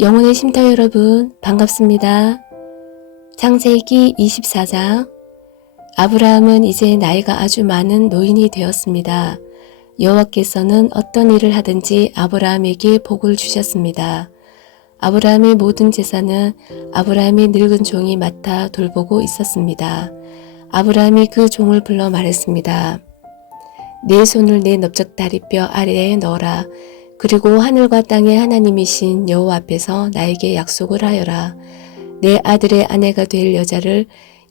영혼의 쉼터 여러분 반갑습니다. 창세기 24장. 아브라함은 이제 나이가 아주 많은 노인이 되었습니다. 여호와께서는 어떤 일을 하든지 아브라함에게 복을 주셨습니다. 아브라함의 모든 재산은 아브라함의 늙은 종이 맡아 돌보고 있었습니다. 아브라함이 그 종을 불러 말했습니다. 내 손을 내 넓적 다리뼈 아래에 넣어라. 그리고 하늘과 땅의 하나님이신 여호와 앞에서 나에게 약속을 하여라. 내 아들의 아내가 될 여자를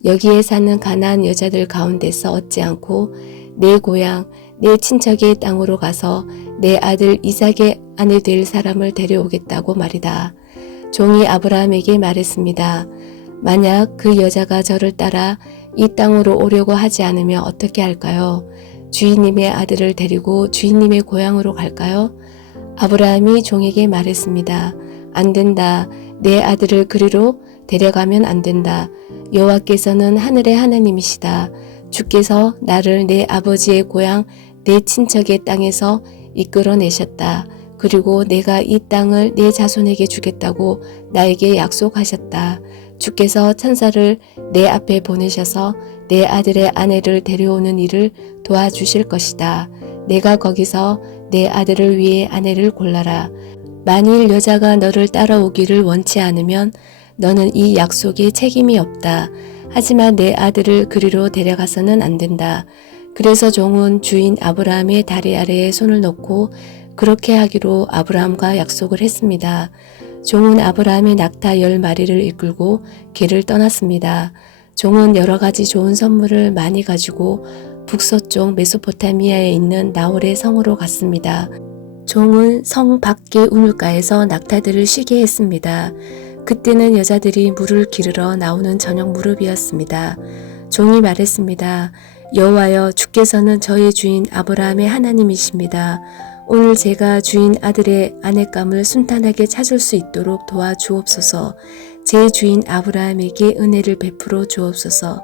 여기에 사는 가나안 여자들 가운데서 얻지 않고 내 고향, 내 친척의 땅으로 가서 내 아들 이삭의 아내 될 사람을 데려오겠다고 말이다. 종이 아브라함에게 말했습니다. 만약 그 여자가 저를 따라 이 땅으로 오려고 하지 않으면 어떻게 할까요? 주인님의 아들을 데리고 주인님의 고향으로 갈까요? 아브라함이 종에게 말했습니다. 안 된다. 내 아들을 그리로 데려가면 안 된다. 여호와께서는 하늘의 하나님이시다. 주께서 나를 내 아버지의 고향, 내 친척의 땅에서 이끌어내셨다. 그리고 내가 이 땅을 내 자손에게 주겠다고 나에게 약속하셨다. 주께서 천사를 내 앞에 보내셔서 내 아들의 아내를 데려오는 일을 도와주실 것이다. 내가 거기서 내 아들을 위해 아내를 골라라. 만일 여자가 너를 따라오기를 원치 않으면 너는 이 약속에 책임이 없다. 하지만 내 아들을 그리로 데려가서는 안 된다. 그래서 종은 주인 아브라함의 다리 아래에 손을 놓고 그렇게 하기로 아브라함과 약속을 했습니다. 종은 아브라함의 낙타 10마리를 이끌고 길을 떠났습니다. 종은 여러 가지 좋은 선물을 많이 가지고 북서쪽 메소포타미아에 있는 나홀의 성으로 갔습니다. 종은 성 밖의 우물가에서 낙타들을 쉬게 했습니다. 그때는 여자들이 물을 기르러 나오는 저녁 무렵이었습니다. 종이 말했습니다. 여호와여, 주께서는 저의 주인 아브라함의 하나님이십니다. 오늘 제가 주인 아들의 아내감을 순탄하게 찾을 수 있도록 도와주옵소서. 제 주인 아브라함에게 은혜를 베풀어 주옵소서.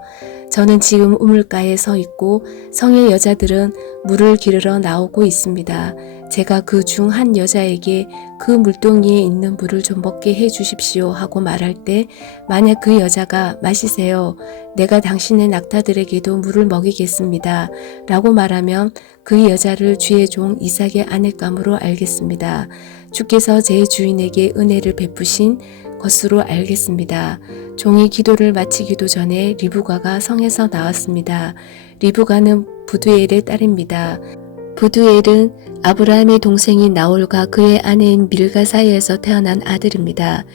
저는 지금 우물가에 서 있고 성의 여자들은 물을 기르러 나오고 있습니다. 제가 그 중 한 여자에게 그 물동이에 있는 물을 좀 먹게 해 주십시오 하고 말할 때 만약 그 여자가 마시세요. 내가 당신의 낙타들에게도 물을 먹이겠습니다. 라고 말하면 그 여자를 주의 종 이삭의 아내감으로 알겠습니다. 주께서 제 주인에게 은혜를 베푸신 것으로 알겠습니다. 종이 기도를 마치기도 전에 리브가가 성에서 나왔습니다. 리브가는 부두엘의 딸입니다. 부두엘은 아브라함의 동생인 나홀과 그의 아내인 밀가 사이에서 태어난 아들입니다.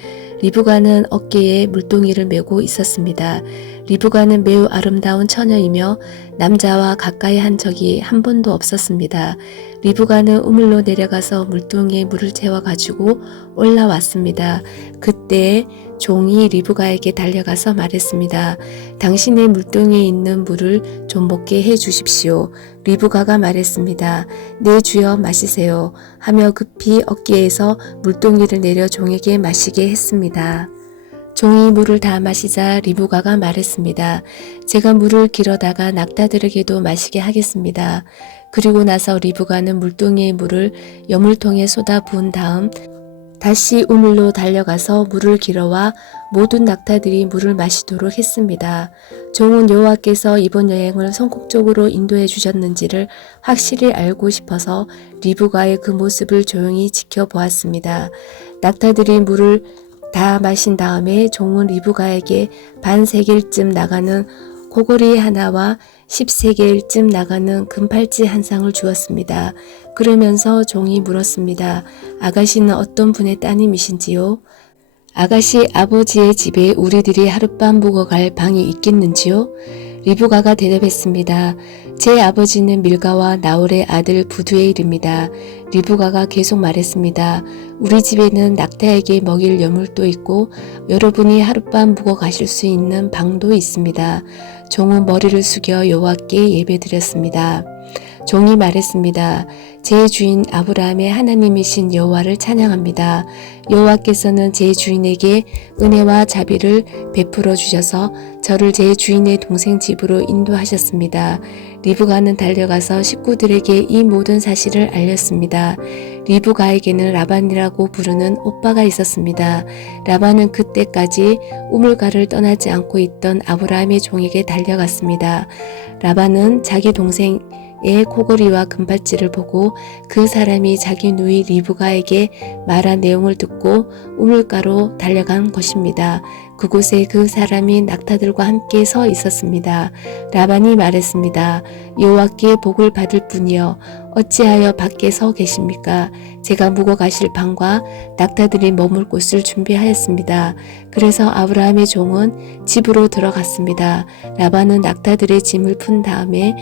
리브가는 어깨에 물동이를 메고 있었습니다. 리브가는 매우 아름다운 처녀이며 남자와 가까이 한 적이 한 번도 없었습니다. 리브가는 우물로 내려가서 물동이에 물을 채워 가지고 올라왔습니다. 그때 종이 리브가에게 달려가서 말했습니다. 당신의 물동이에 있는 물을 좀 먹게 해 주십시오. 리브가가 말했습니다. 네 주여 마시세요 하며 급히 어깨에서 물동이를 내려 종에게 마시게 했습니다. 종이 물을 다 마시자 리브가가 말했습니다. 제가 물을 길어다가 낙타들에게도 마시게 하겠습니다. 그리고 나서 리브가는 물동이의 물을 여물통에 쏟아 부은 다음 다시 우물로 달려가서 물을 길어와 모든 낙타들이 물을 마시도록 했습니다. 종은 여호와께서 이번 여행을 성공적으로 인도해 주셨는지를 확실히 알고 싶어서 리브가의 그 모습을 조용히 지켜보았습니다. 낙타들이 물을 다 마신 다음에 종은 리브가에게 반세겔쯤 나가는 고고리 하나와 10세겔쯤 나가는 금팔찌 한 쌍을 주었습니다. 그러면서 종이 물었습니다. 아가씨는 어떤 분의 따님이신지요? 아가씨 아버지의 집에 우리들이 하룻밤 묵어갈 방이 있겠는지요? 리브가가 대답했습니다. 제 아버지는 밀가와 나홀의 아들 부두엘입니다. 리브가가 계속 말했습니다. 우리 집에는 낙타에게 먹일 여물도 있고 여러분이 하룻밤 묵어 가실 수 있는 방도 있습니다. 종은 머리를 숙여 여호와께 예배드렸습니다. 종이 말했습니다. 제 주인 아브라함의 하나님이신 여호와를 찬양합니다. 여호와께서는 제 주인에게 은혜와 자비를 베풀어 주셔서 저를 제 주인의 동생 집으로 인도하셨습니다. 리브가는 달려가서 식구들에게 이 모든 사실을 알렸습니다. 리브가에게는 라반이라고 부르는 오빠가 있었습니다. 라반은 그때까지 우물가를 떠나지 않고 있던 아브라함의 종에게 달려갔습니다. 라반은 자기 동생의 코골이와 금발찌를 보고 그 사람이 자기 누이 리브가에게 말한 내용을 듣고 우물가로 달려간 것입니다. 그곳에 그 사람이 낙타들과 함께 서 있었습니다. 라반이 말했습니다. 여호와께 복을 받을 뿐이여 어찌하여 밖에 서 계십니까? 제가 묵어 가실 방과 낙타들이 머물 곳을 준비하였습니다. 그래서 아브라함의 종은 집으로 들어갔습니다. 라반은 낙타들의 짐을 푼 다음에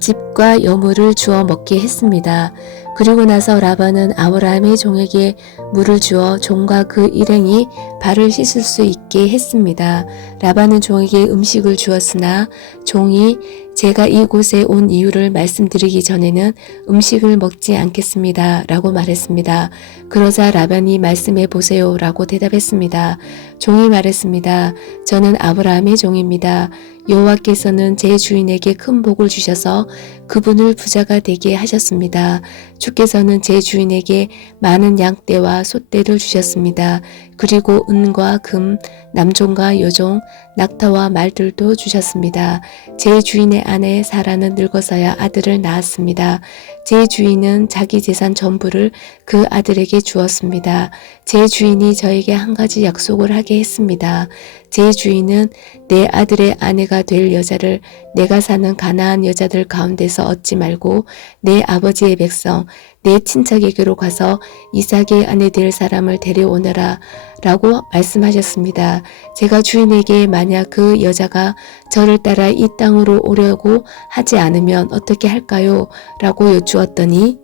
집과 여물을 주어 먹게 했습니다. 그리고 나서 라반은 아브라함의 종에게 물을 주어 종과 그 일행이 발을 씻을 수 있게 했습니다. 라반은 종에게 음식을 주었으나 종이 제가 이곳에 온 이유를 말씀드리기 전에는 음식을 먹지 않겠습니다. 라고 말했습니다. 그러자 라반이 말씀해 보세요. 라고 대답했습니다. 종이 말했습니다. 저는 아브라함의 종입니다. 여호와께서는 제 주인에게 큰 복을 주셔서 그분을 부자가 되게 하셨습니다. 주께서는 제 주인에게 많은 양떼와 소떼를 주셨습니다. 그리고 은과 금, 남종과 여종, 낙타와 말들도 주셨습니다. 제 주인의 아내 사라는 늙어서야 아들을 낳았습니다. 제 주인은 자기 재산 전부를 그 아들에게 주었습니다. 제 주인이 저에게 한 가지 약속을 하게 했습니다. 제 주인은 내 아들의 아내가 될 여자를 내가 사는 가나안 여자들 가운데서 얻지 말고 내 아버지의 백성, 내 친척에게로 가서 이삭의 아내 될 사람을 데려오너라 라고 말씀하셨습니다. 제가 주인에게 만약 그 여자가 저를 따라 이 땅으로 오려고 하지 않으면 어떻게 할까요? 라고 여쭈었더니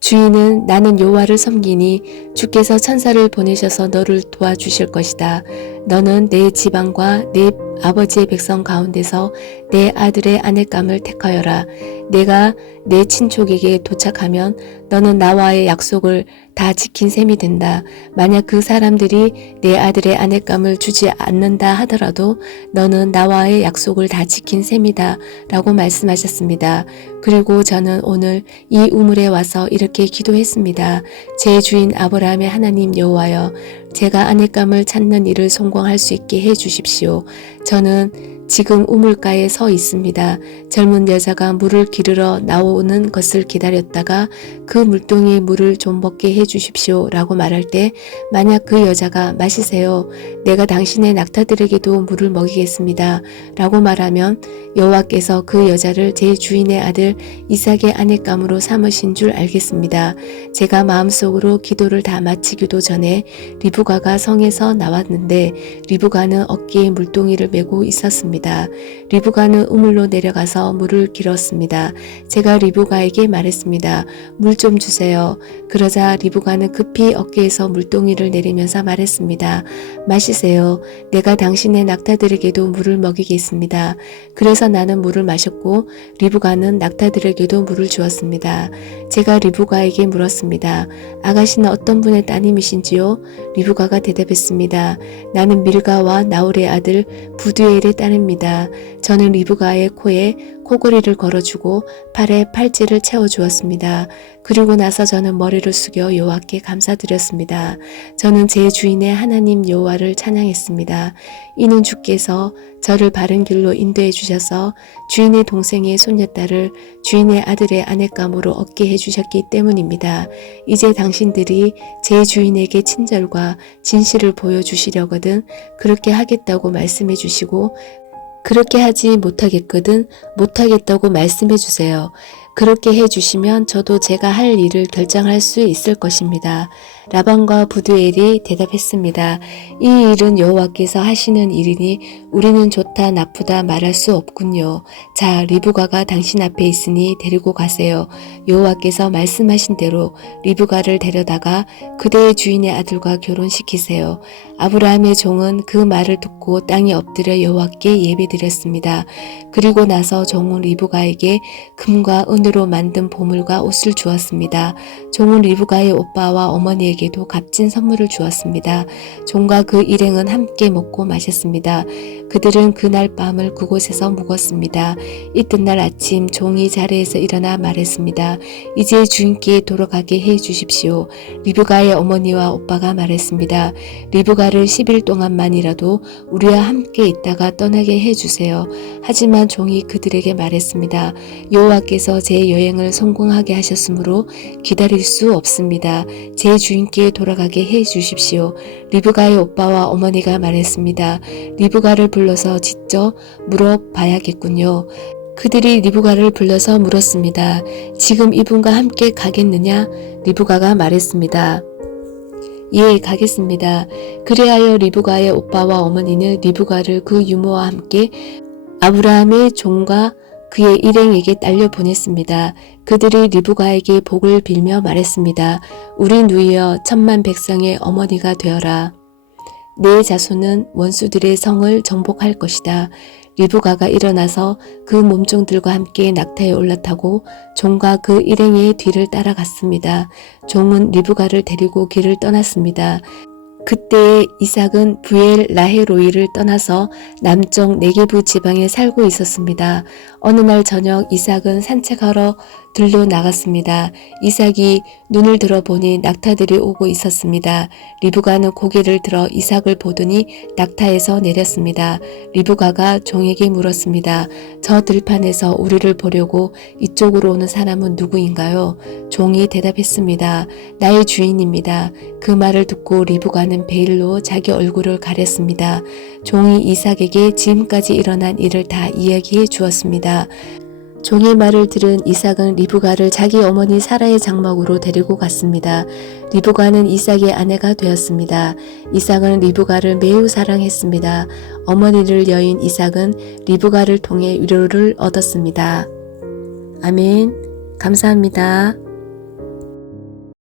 주인은 나는 여호와를 섬기니 주께서 천사를 보내셔서 너를 도와주실 것이다. 너는 내 지방과 내 아버지의 백성 가운데서 내 아들의 아내감을 택하여라. 내가 내 친족에게 도착하면 너는 나와의 약속을 다 지킨 셈이 된다. 만약 그 사람들이 내 아들의 아내감을 주지 않는다 하더라도 너는 나와의 약속을 다 지킨 셈이다. 라고 말씀하셨습니다. 그리고 저는 오늘 이 우물에 와서 이렇게 기도했습니다. 제 주인 아브라함의 하나님 여호와여, 제가 아내감을 찾는 일을 성공할 수 있게 해 주십시오. 저는 지금 우물가에 서 있습니다. 젊은 여자가 물을 기르러 나오는 것을 기다렸다가 그 물동이의 물을 좀 먹게 해 주십시오. 라고 말할 때 만약 그 여자가 마시세요. 내가 당신의 낙타들에게도 물을 먹이겠습니다. 라고 말하면 여호와께서 그 여자를 제 주인의 아들 이삭의 아내감으로 삼으신 줄 알겠습니다. 제가 마음속으로 기도를 다 마치기도 전에 리브가가 성에서 나왔는데 리브가는 어깨에 물동이를 메고 있었습니다. 리브가는 우물로 내려가서 물을 길었습니다. 제가 리브가에게 말했습니다. 물 좀 주세요. 그러자 리브가는 급히 어깨에서 물동이를 내리면서 말했습니다. 마시세요. 내가 당신의 낙타들에게도 물을 먹이겠습니다. 그래서 나는 물을 마셨고 리브가는 낙타들에게도 물을 주었습니다. 제가 리브가에게 물었습니다. 아가씨는 어떤 분의 따님이신지요? 리브가가 대답했습니다. 나는 밀가와 나홀의 아들 부두엘의 딸입니다. 저는 리브가의 코에 코골이를 걸어주고 팔에 팔찌를 채워주었습니다. 그리고 나서 저는 머리를 숙여 여호와께 감사드렸습니다. 저는 제 주인의 하나님 여호와를 찬양했습니다. 이는 주께서 저를 바른 길로 인도해 주셔서 주인의 동생의 손녀딸을 주인의 아들의 아내감으로 얻게 해주셨기 때문입니다. 이제 당신들이 제 주인에게 친절과 진실을 보여주시려거든 그렇게 하겠다고 말씀해 주시고 그렇게 하지 못하겠거든 못하겠다고 말씀해 주세요. 그렇게 해 주시면 저도 제가 할 일을 결정할 수 있을 것입니다. 라반과 부두엘이 대답했습니다. 이 일은 여호와께서 하시는 일이니 우리는 좋다 나쁘다 말할 수 없군요. 자, 리브가가 당신 앞에 있으니 데리고 가세요. 여호와께서 말씀하신 대로 리브가를 데려다가 그대의 주인의 아들과 결혼시키세요. 아브라함의 종은 그 말을 듣고 땅에 엎드려 여호와께 예배드렸습니다. 그리고 나서 종은 리브가에게 금과 은으로 만든 보물과 옷을 주었습니다. 종은 리브가의 오빠와 어머니에게도 값진 선물을 주었습니다. 종과 그 일행은 함께 먹고 마셨습니다. 그들은 그날 밤을 그곳에서 묵었습니다. 이튿날 아침 종이 자리에서 일어나 말했습니다. 이제 주인께 돌아가게 해 주십시오. 리브가의 어머니와 오빠가 말했습니다. 리브가를 10일 동안만이라도 우리와 함께 있다가 떠나게 해 주세요. 하지만 종이 그들에게 말했습니다. 여호와께서 제 여행을 성공하게 하셨으므로 기다릴 수 없습니다. 제 주인께 돌아가게 해 주십시오. 리브가의 오빠와 어머니가 말했습니다. 리브가를 불러서 직접 물어봐야겠군요. 그들이 리브가를 불러서 물었습니다. 지금 이분과 함께 가겠느냐? 리브가가 말했습니다. 예, 가겠습니다. 그리하여 리브가의 오빠와 어머니는 리브가를 그 유모와 함께 아브라함의 종과 그의 일행에게 딸려 보냈습니다. 그들이 리브가에게 복을 빌며 말했습니다. 우리 누이여 천만 백성의 어머니가 되어라. 내 자손은 원수들의 성을 정복할 것이다. 리브가가 일어나서 그 몸종들과 함께 낙타에 올라타고 종과 그 일행의 뒤를 따라갔습니다. 종은 리브가를 데리고 길을 떠났습니다. 그때에 이삭은 부엘 라헤로이를 떠나서 남쪽 네게부 지방에 살고 있었습니다. 어느 날 저녁 이삭은 산책하러 들로 나갔습니다. 이삭이 눈을 들어보니 낙타들이 오고 있었습니다. 리브가는 고개를 들어 이삭을 보더니 낙타에서 내렸습니다. 리브가가 종에게 물었습니다. 저 들판에서 우리를 보려고 이쪽으로 오는 사람은 누구인가요? 종이 대답했습니다. 나의 주인입니다. 그 말을 듣고 리브가는 베일로 자기 얼굴을 가렸습니다. 종이 이삭에게 지금까지 일어난 일을 다 이야기해 주었습니다. 종의 말을 들은 이삭은 리브가를 자기 어머니 사라의 장막으로 데리고 갔습니다. 리브가는 이삭의 아내가 되었습니다. 이삭은 리브가를 매우 사랑했습니다. 어머니를 여인 이삭은 리브가를 통해 위로를 얻었습니다. 아멘. 감사합니다.